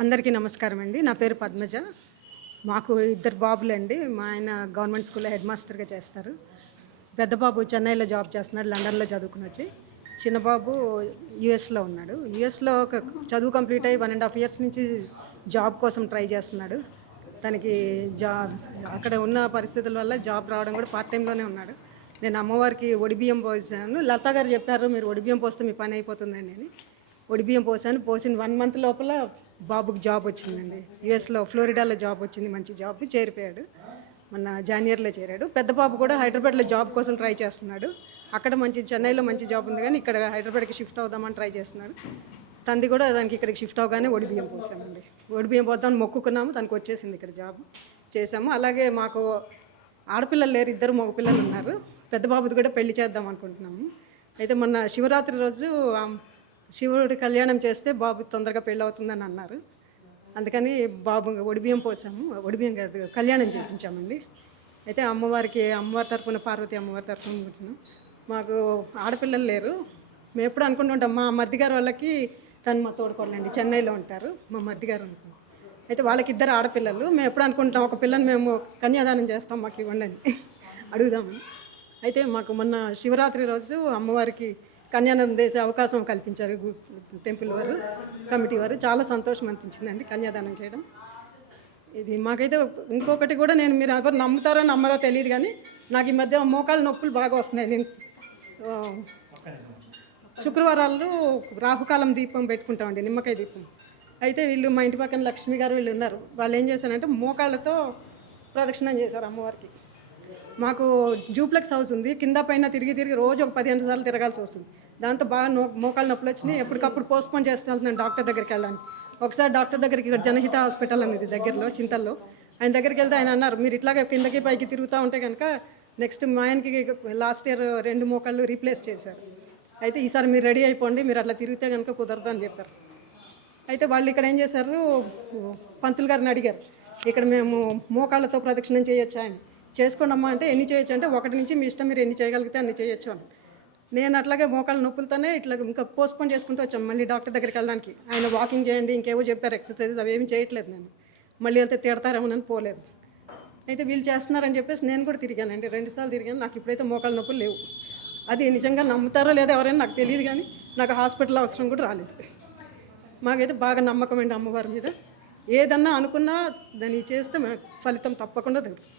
అందరికీ నమస్కారం అండి. నా పేరు పద్మజ. మాకు ఇద్దరు బాబులండి మా ఆయన గవర్నమెంట్ స్కూల్లో హెడ్ మాస్టర్గా చేస్తారు. పెద్ద బాబు చెన్నైలో జాబ్ చేస్తున్నాడు లండన్లో చదువుకుని వచ్చి. చిన్న బాబు యుఎస్లో ఉన్నాడు. యుఎస్లో ఒక చదువు కంప్లీట్ అయ్యి వన్ అండ్ హాఫ్ ఇయర్స్ నుంచి జాబ్ కోసం ట్రై చేస్తున్నాడు. తనకి జాబ్ అక్కడ ఉన్న పరిస్థితుల వల్ల జాబ్ రావడం కూడా పార్ట్ టైంలోనే ఉన్నాడు. నేను అమ్మవారికి ఒడిబియ్యం పోసాను. లతా గారు చెప్పారు మీరు ఒడిబియ్యం పోస్తే మీ పని అయిపోతుందండి అని. ఒడిబియ్యం పోసాను. పోసిన వన్ మంత్ లోపల బాబుకి జాబ్ వచ్చిందండి. యుఎస్లో ఫ్లోరిడాలో జాబ్ వచ్చింది. మంచి జాబ్ చేరిపోయాడు. మొన్న జానియర్లో చేరాడు. పెద్ద బాబు కూడా హైదరాబాద్లో జాబ్ కోసం ట్రై చేస్తున్నాడు. అక్కడ మంచి చెన్నైలో మంచి జాబ్ ఉంది కానీ ఇక్కడ హైదరాబాద్కి షిఫ్ట్ అవుదామని ట్రై చేస్తున్నాడు. తంది కూడా దానికి ఇక్కడికి షిఫ్ట్ అవగానే ఒడిబియ్యం పోసానండి. ఒడిబియ్యం పోతామని మొక్కుకున్నాము. తనకు వచ్చేసింది ఇక్కడ జాబ్. చేసాము. అలాగే మాకు ఆడపిల్లలు లేరు. ఇద్దరు మగపిల్లలు ఉన్నారు. పెద్ద బాబుది కూడా పెళ్ళి చేద్దాం అనుకుంటున్నాము. అయితే మొన్న శివరాత్రి రోజు శివుడు కళ్యాణం చేస్తే బాబు తొందరగా పెళ్ళి అవుతుందని అన్నారు. అందుకని బాబు ఒడిబియ్యం పోసాము. ఒడిబియ్యం కాదు కళ్యాణం చేయించామండి అయితే అమ్మవారికి అమ్మవారి తరఫున పార్వతి అమ్మవారి తరఫున కూర్చున్నాం. మాకు ఆడపిల్లలు లేరు. మేము ఎప్పుడు అనుకుంటుంటాం మా మర్దిగారు వాళ్ళకి తను మా తోడుకోవాలండి చెన్నైలో ఉంటారు. మా మర్దిగారు అనుకుంటాం. అయితే వాళ్ళకి ఇద్దరు ఆడపిల్లలు. మేము ఎప్పుడు అనుకుంటాం ఒక పిల్లని మేము కన్యాదానం చేస్తాం మాకు ఇవ్వండి అని అడుగుదామని. అయితే మాకు మొన్న శివరాత్రి రోజు అమ్మవారికి కన్యాదానం చేసే అవకాశం కల్పించారు టెంపుల్ వారు కమిటీ వారు. చాలా సంతోషం అనిపించిందండి కన్యాదానం చేయడం. ఇది మాకైతే ఇంకొకటి కూడా నేను మీరు ఎవరు నమ్ముతారో నమ్మరో తెలియదు కానీ నాకు ఈ మధ్య మోకాళ్ళ నొప్పులు బాగా వస్తున్నాయి. నేను శుక్రవారాలు రాహుకాలం దీపం పెట్టుకుంటామండి నిమ్మకాయ దీపం. అయితే వీళ్ళు మా ఇంటి పక్కన లక్ష్మి గారు వీళ్ళు ఉన్నారు. వాళ్ళు ఏం చేశారంటే మోకాళ్ళతో ప్రదక్షిణం చేశారు అమ్మవారికి. మాకు జూప్లెక్స్ హౌస్ ఉంది. కింద పైన తిరిగి తిరిగి రోజు ఒక పదిహేను సార్లు తిరగాల్సి వస్తుంది. దాంతో బాగా నో మోకాళ్ళ నొప్పులు వచ్చినాయి. ఎప్పటికప్పుడు పోస్ట్పోన్ చేస్తున్నాను వెళ్తున్నాను డాక్టర్ దగ్గరికి వెళ్ళాను ఒకసారి డాక్టర్ దగ్గరికి ఇక్కడ జనహిత హాస్పిటల్ అనేది దగ్గరలో చింతల్లో. ఆయన దగ్గరికి వెళ్తే ఆయన అన్నారు మీరు ఇట్లాగే కిందకి పైకి తిరుగుతూ ఉంటే కనుక నెక్స్ట్ మా ఆయనకి లాస్ట్ ఇయర్ రెండు మోకాళ్ళు రీప్లేస్ చేశారు. అయితే ఈసారి మీరు రెడీ అయిపోండి మీరు అట్లా తిరిగితే కనుక కుదరదు అని చెప్పారు. అయితే వాళ్ళు ఇక్కడ ఏం చేశారు? పంతులు గారిని అడిగారు. ఇక్కడ మేము మోకాళ్ళతో ప్రదక్షిణం చేయొచ్చా అని. చేసుకోండి అమ్మా అంటే ఎన్ని చేయొచ్చు అంటే ఒకటి నుంచి మీ ఇష్టం మీరు ఎన్ని చేయగలిగితే అన్ని చేయొచ్చు అని. నేను అట్లాగే మోకాళ్ళ నొప్పులతోనే ఇట్లా ఇంకా పోస్ట్పోన్ చేసుకుంటూ వచ్చాం మళ్ళీ డాక్టర్ దగ్గరికి వెళ్ళడానికి. ఆయన వాకింగ్ చేయండి ఇంకేవో చెప్పారు ఎక్సర్సైజెస్ అవి ఏమి చేయట్లేదు నేను. మళ్ళీ వెళ్తే తిడతారేమోనని పోలేదు. అయితే వీళ్ళు చేస్తున్నారని చెప్పేసి నేను కూడా తిరిగానండి. రెండుసార్లు తిరిగాను. నాకు ఇప్పుడైతే మోకాళ్ళ నొప్పులు లేవు. అది నిజంగా నమ్ముతారో లేదో ఎవరైనా నాకు తెలియదు కానీ నాకు హాస్పిటల్ అవసరం కూడా రాలేదు. మాకైతే బాగా నమ్మకం అండి అమ్మవారి మీద. ఏదన్నా అనుకున్నా దాన్ని చేస్తే ఫలితం తప్పకుండా దొరుకుతుంది.